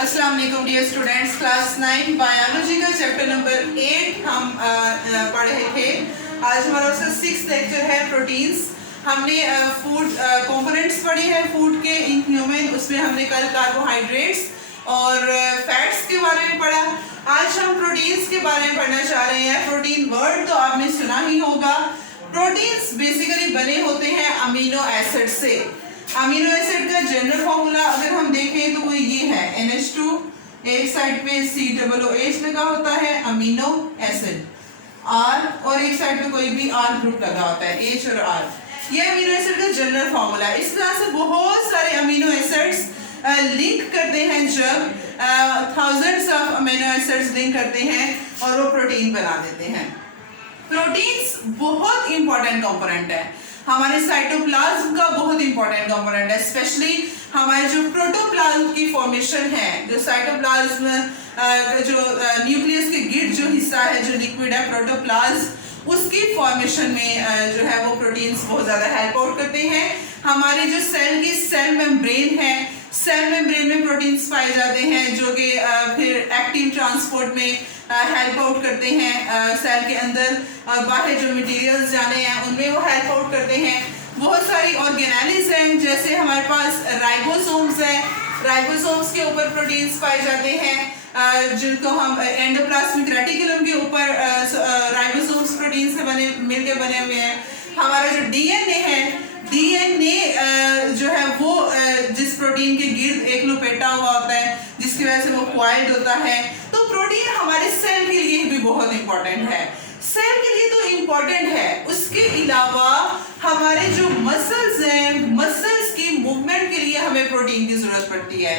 अस्सलाम वालेकुम dear students, class 9 biology का चैप्टर नंबर 8 हम पढ़ रहे थे। आज हमारा उसका 6th लेक्चर है प्रोटीन्स। हमने फूड कंपोनेंट्स पढ़े हैं फूड के इन ह्यूमन, उसमें हमने कल कार्बोहाइड्रेट्स और फैट्स के बारे में पढ़ा। आज हम प्रोटीन्स के बारे में पढ़ना चाह रहे हैं। प्रोटीन वर्ड तो आपने सुना ही होगा। प्रोटीन्स बेसिकली बने होते हैं अमीनो एसिड से। अमीनो एसिड का जनरल फॉर्मूला अगर हम देखें तो वो ये है NH2, एक साइड पे COOH लगा होता है अमीनो एसिड, R और एक साइड पे कोई भी R ग्रुप लगा होता है H और R। ये अमीनो एसिड का जनरल फॉर्मूला है। इस तरह से बहुत सारे अमीनो एसिड्स लिंक करते हैं, जब thousands of amino acids link करते हैं और वो प्रोटीन बना देते हैं। प्रोटीन्स बहुत इंपॉर्टेंट कंपोनेंट है, हमारे साइटोप्लाज्म का बहुत इंपॉर्टेंट कंपोनेंट है। स्पेशली हमारे जो प्रोटोप्लाज्म की फॉर्मेशन है, जो साइटोप्लाज्म जो न्यूक्लियस के गिर्द जो हिस्सा है, जो लिक्विड है प्रोटोप्लाज्म, उसकी फॉर्मेशन में जो है वो प्रोटीन्स बहुत ज़्यादा हेल्प आउट करते हैं। हमारे जो सेल की सेल मेम्ब्रेन है, सेल मेम्ब्रेन में प्रोटीन्स पाए जाते हैं जो कि फिर एक्टिव ट्रांसपोर्ट में हेल्प आउट करते हैं। सेल के अंदर बाहर जो मटेरियल्स जाने हैं उनमें वो हेल्प आउट करते हैं। बहुत सारी ऑर्गेनेल्स हैं, जैसे हमारे पास राइबोसोम्स है, राइबोसोम्स के ऊपर प्रोटीन्स पाए जाते हैं, जिनको हम एंडोप्लाज्मिक रेटिकुलम के ऊपर राइबोसोम्स प्रोटीन से मिलके बने हुए हैं। हमारा जो DNA है, DNA जो है वो जिस प्रोटीन के गिर्द एक लपेटा हुआ होता है, जिसकी वजह से वो क्वाइल्ड होता है। तो प्रोटीन हमारे सेल के लिए भी बहुत इंपॉर्टेंट है। सेल के लिए तो इंपॉर्टेंट है, उसके अलावा हमारे जो मसल्स हैं, मसल्स की मूवमेंट के लिए हमें प्रोटीन की जरूरत पड़ती है।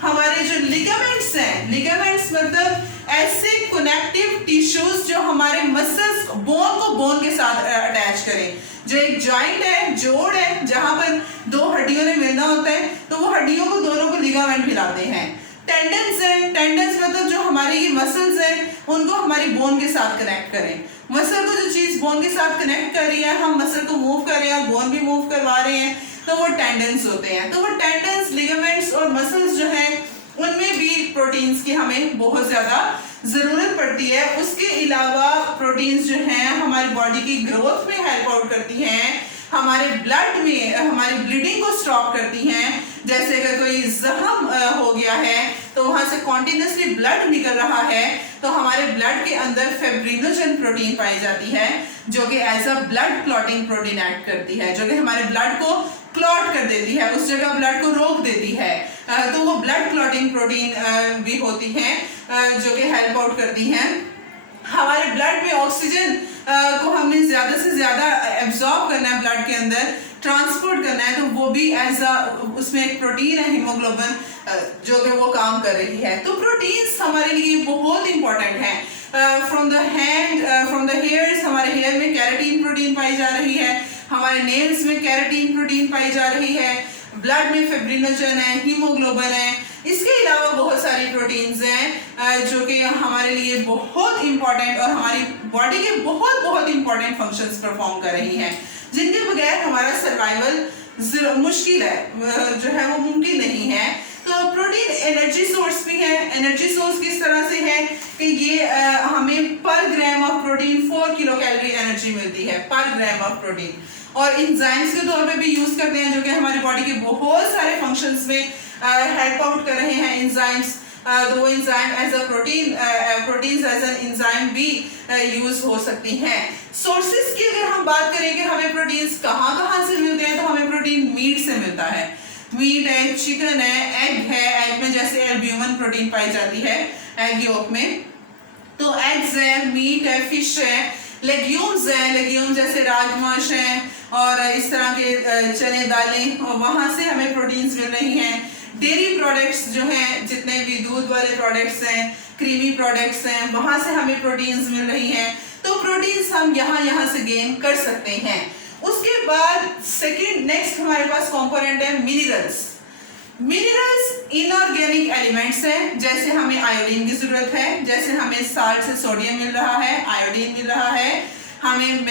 हमारे जो लिगामेंट्स हैं, लिगामेंट्स मतलब ऐसे कनेक्टिव टिश्यूज जो हमारे मसल्स बोन को बोन के साथ अटैच करें। जो एक जॉइंट है, जोड़ है, जहां पर दो हड्डियों ने मिलना होता है, तो वो हड्डियों को दोनों को लिगामेंट मिलाते हैं। टेंडन्स हैं, टेंडन्स मतलब जो हमारी ये मसल्स हैं उनको हमारी बोन के साथ कनेक्ट करें। मसल को जो चीज बोन के साथ कनेक्ट कर रही है, हम मसल को मूव कर रहे हैं, बोन भी मूव करवा रहे हैं, तो वो टेंडन्स होते हैं। तो वो टेंडन्स, लिगामेंट्स और मसल्स जो हैं उनमें भी प्रोटीन्स की हमें बहुत ज्यादा जरूरत पड़ती है। उसके अलावा प्रोटीन्स जो हैं हमारी बॉडी की ग्रोथ में हेल्प आउट करती हैं, हमारे ब्लड में हमारी ब्लीडिंग को स्टॉप करती हैं। जैसे अगर कोई जख्म हो गया है तो वहां से कॉन्टिन्यूसली ब्लड निकल रहा है, तो हमारे ब्लड के अंदर फेब्रिनोजन प्रोटीन पाई जाती है, जो कि as a blood clotting protein act करती है, जो कि हमारे ब्लड को क्लॉट कर देती है, उस जगह ब्लड को रोक देती है। तो वो ब्लड क्लॉटिंग प्रोटीन भी होती हैं जो कि हेल्प आउट करती हैं। हमारे ब्लड में ऑक्सीजन को हमने ज्यादा से ज्यादा एब्जॉर्ब करना है, ब्लड के अंदर ट्रांसपोर्ट करना है, तो वो भी एज अ उसमें एक प्रोटीन है हीमोग्लोबिन, जो कि वो काम कर रही है। तो प्रोटीन्स हमारे लिए बहुत इंपॉर्टेंट है। From the hand, from the hairs, हमारे हेयर में कैराटीन प्रोटीन पाई जा रही है, हमारे नेल्स में कैराटीन प्रोटीन पाई जा रही है, ब्लड में फेब्रिनोजन है, हीमोग्लोबिन है। इसके अलावा बहुत सारी प्रोटीन्स हैं जो कि हमारे लिए बहुत इंपॉर्टेंट और हमारी बॉडी के बहुत बहुत इंपॉर्टेंट फंक्शंस परफॉर्म कर रही हैं, जिनके बगैर हमारा सर्वाइवल मुश्किल है, जो है वो मुमकिन नहीं है। तो प्रोटीन एनर्जी सोर्स भी है। एनर्जी सोर्स किस तरह से है कि ये हमें पर gram of protein 4 kilo calorie energy मिलती है पर ग्राम ऑफ प्रोटीन, और इंजाइम्स के तौर पे भी यूज करते हैं, जो कि हमारी बॉडी के बहुत सारे फंक्शंस में हेल्प आउट कर रहे हैं इंजाइम्स। तो वो enzyme as a protein as an enzyme भी यूज हो सकती हैं। सोर्सेज की अगर हम बात करें कि हमें प्रोटीन्स कहाँ कहाँ से मिलते हैं, तो हमें प्रोटीन मीट से मिलता है। मीट है, चिकन है, एग है, एग में जैसे एल्ब्यूमिन प्रोटीन पाई जाती है एग योक में, तो एग्स है, मीट है, फिश है, लेग्यूम्स हैं, लेग्यूम जैसे राजमाश हैं और इस तरह के चने दालें, वहां से हमें प्रोटीन्स मिल रही हैं। डेयरी प्रोडक्ट्स जो हैं, जितने भी दूध वाले प्रोडक्ट्स हैं, क्रीमी प्रोडक्ट्स हैं, वहां से हमें प्रोटीन्स मिल रही हैं। तो प्रोटीन्स हम यहाँ से गेन कर सकते हैं। उसके बाद सेकंड नेक्स्ट हमारे पास कंपोनेंट है मिनरल्स। मिनरल्स इनऑर्गेनिक एलिमेंट्स हैं, जैसे हमें आयोडीन की जरूरत है, जैसे हमें साल्ट से सोडियम मिल रहा है, आयोडीन मिल रहा है, हमें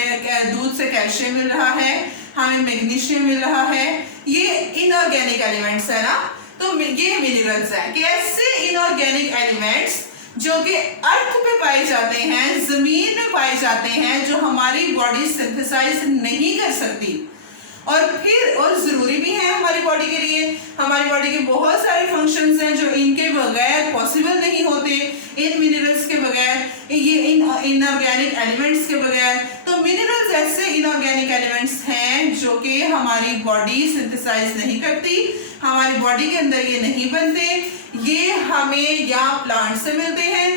दूध से कैल्शियम मिल रहा है, हमें मैग्नीशियम मिल रहा है। ये इनऑर्गेनिक एलिमेंट्स है ना। तो ये मिनरल्स हैं कि ऐसे इनऑर्गेनिक एलिमेंट्स जो कि अर्थ पे पाए जाते हैं, जमीन में पाए जाते हैं, जो हमारी बॉडी सिंथेसाइज नहीं कर सकती और जरूरी भी है हमारी बॉडी के लिए। हमारी बॉडी के बहुत सारे फंक्शंस हैं जो इनके बगैर पॉसिबल नहीं होते, इन मिनरल्स के बगैर, ये इन इनऑर्गेनिक एलिमेंट्स के बगैर। तो मिनरल्स ऐसे इनऑर्गेनिक एलिमेंट्स हैं जो कि हमारी बॉडी सिंथेसाइज नहीं करती, हमारी बॉडी के अंदर ये नहीं बनते, ये हमें या प्लांट से मिलते हैं,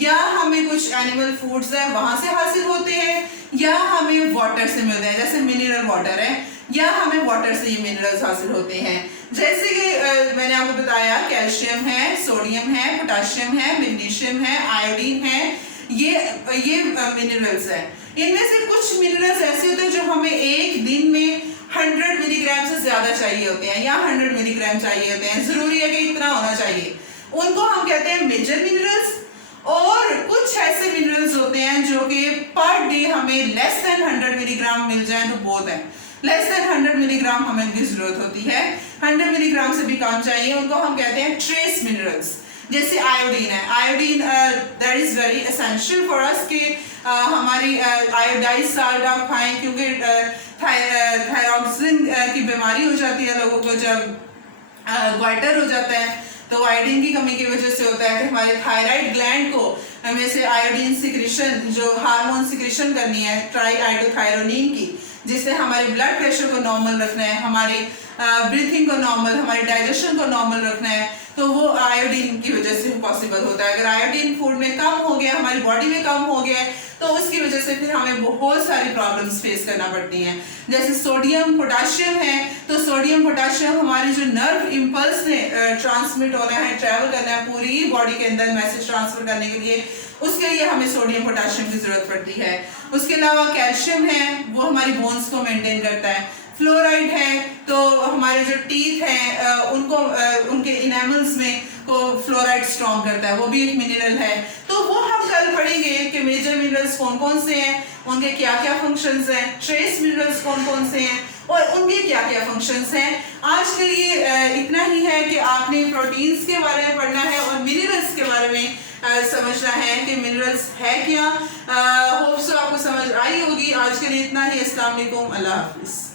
या हमें कुछ एनिमल फूड्स है वहां से हासिल होते हैं, या हमें वाटर से मिलते हैं, जैसे मिनरल वाटर है, या हमें वाटर से ये मिनरल्स हासिल होते हैं। जैसे कि मैंने आपको बताया कैल्शियम है, सोडियम है, पोटाशियम है, मैग्नीशियम है, आयोडीन है, ये मिनरल्स हैं। इनमें से कुछ मिनरल्स ऐसे होते हैं जो हमें एक दिन में 100 मिलीग्राम से ज्यादा चाहिए होते हैं, या 100 मिलीग्राम चाहिए होते हैं, जरूरी है कि इतना होना चाहिए, उनको हम कहते हैं मेजर मिनरल्स। और कुछ ऐसे मिनरल्स होते हैं जो कि पर डे हमें लेस देन 100 मिलीग्राम मिल जाए तो बहुत है, लेस देन 100 मिलीग्राम हमें उनकी जरूरत होती है, 100 मिलीग्राम से भी कम चाहिए, उनको हम कहते हैं ट्रेस मिनरल्स। जैसे आयोडीन है, iodine that is very essential for us कि हमारी आयोडाइज साल्ट आप खाएं, क्योंकि थायरॉक्सिन की बीमारी हो जाती है लोगों को, जब ग्वाइटर हो जाता है तो आयोडीन की कमी की वजह से होता है कि हमारे थायराइड ग्लैंड को हमें से आयोडीन सिक्रीशन, जो हार्मोन सिक्रीशन करनी है ट्राई आइडोथायरोनिन की, जिससे हमारे ब्लड प्रेशर को नॉर्मल रखना है, हमारी ब्रीथिंग को नॉर्मल, हमारे डाइजेशन को नॉर्मल रखना है, तो वो आयोडीन की वजह से पॉसिबल होता है। अगर आयोडीन फूड में कम हो गया, हमारी बॉडी में कम हो गया, तो उसकी वजह से फिर हमें बहुत सारी प्रॉब्लम्स फेस करना पड़ती हैं। जैसे सोडियम पोटाशियम है, तो सोडियम पोटाशियम हमारे जो नर्व इम्पल्स ने ट्रांसमिट होना है, ट्रैवल करना है पूरी बॉडी के अंदर मैसेज ट्रांसफर करने के लिए, उसके लिए हमें सोडियम पोटाशियम की जरूरत पड़ती है। उसके अलावा कैल्शियम है, वो हमारी बोन्स को मेंटेन करता है। फ्लोराइड है, तो हमारे जो टीथ हैं उनको उनके इनेमल्स में को फ्लोराइड स्ट्रॉन्ग करता है, वो भी एक मिनरल है। तो वो हम कल पढ़ेंगे कि मेजर मिनरल्स कौन कौन से हैं, उनके क्या क्या फंक्शंस हैं, ट्रेस मिनरल्स कौन कौन से हैं और उनके क्या क्या फंक्शंस हैं। आज के लिए इतना ही है कि आपने प्रोटीन्स के बारे में पढ़ना है और मिनरल्स के बारे में समझना है कि मिनरल्स है क्या। होप सो आपको समझ आई होगी। आज के लिए इतना ही। अस्सलाम वालेकुम, अल्लाह हाफिज़।